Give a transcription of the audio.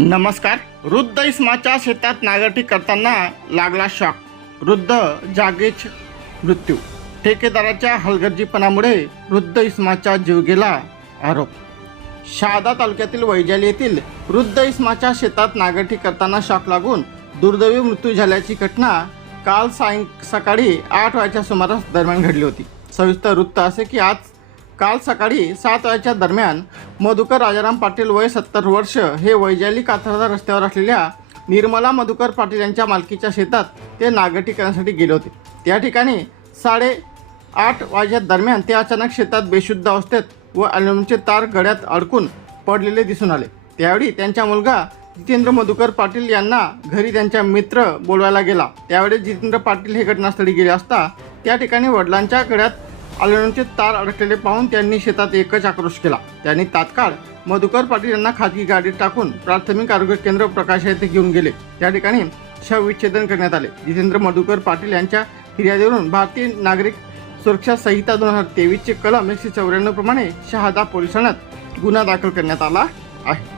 नमस्कार. वृद्ध इस्माच्या शेतात नागरिक करताना लागला शॉक. वृद्ध जागेच मृत्यू. ठेकेदाराच्या हलगर्जीपणामुळे वृद्ध इस्माचा जीव गेला आरोप. शहादा तालुक्यातील वैजाली येथील वृद्ध इस्माच्या शेतात नागरिक करताना शॉक लागून दुर्दैवी मृत्यू झाल्याची घटना काल सायं सकाळी आठ वाजच्या सुमारास दरम्यान घडली होती. सविस्तर वृत्त असे की आज काल सकाळी सात वाजेच्या दरम्यान मधुकर राजाराम पाटील वय सत्तर वर्ष हे वैजाली कात्रदा रस्त्यावर असलेल्या निर्मला मधुकर पाटील यांच्या मालकीच्या शेतात ते नागटी करण्यासाठी गेले होते. त्या ठिकाणी साडे आठ वाजे दरम्यान ते अचानक शेतात बेशुद्ध अवस्थेत व अल्युमिनियमचे तार गड्यात अडकून पडलेले दिसून आले. त्यावेळी त्यांचा मुलगा जितेंद्र मधुकर पाटील यांना घरी त्यांचा मित्र बोलवायला गेला. त्यावेळी जितेंद्र पाटील हे घटनास्थळी गेले असता त्या ठिकाणी वडिलांच्या गड्यात अल्युमिनियमचे तार अडकलेले पाहून त्यांनी शेतात एकच आक्रोश केला. त्यांनी तात्काळ मधुकर पाटील यांना खाजगी गाडीत टाकून प्राथमिक आरोग्य केंद्र प्रकाश येथे घेऊन गेले. त्या ठिकाणी शवविच्छेदन करण्यात आले. जितेंद्र मधुकर पाटील यांच्या फिर्यादीवरून भारतीय नागरिक सुरक्षा संहिता दोन हजार तेवीसचे कलम एकशे चौऱ्याण्णव प्रमाणे शहादा पोलीस ठाण्यात गुन्हा दाखल करण्यात आला आहे.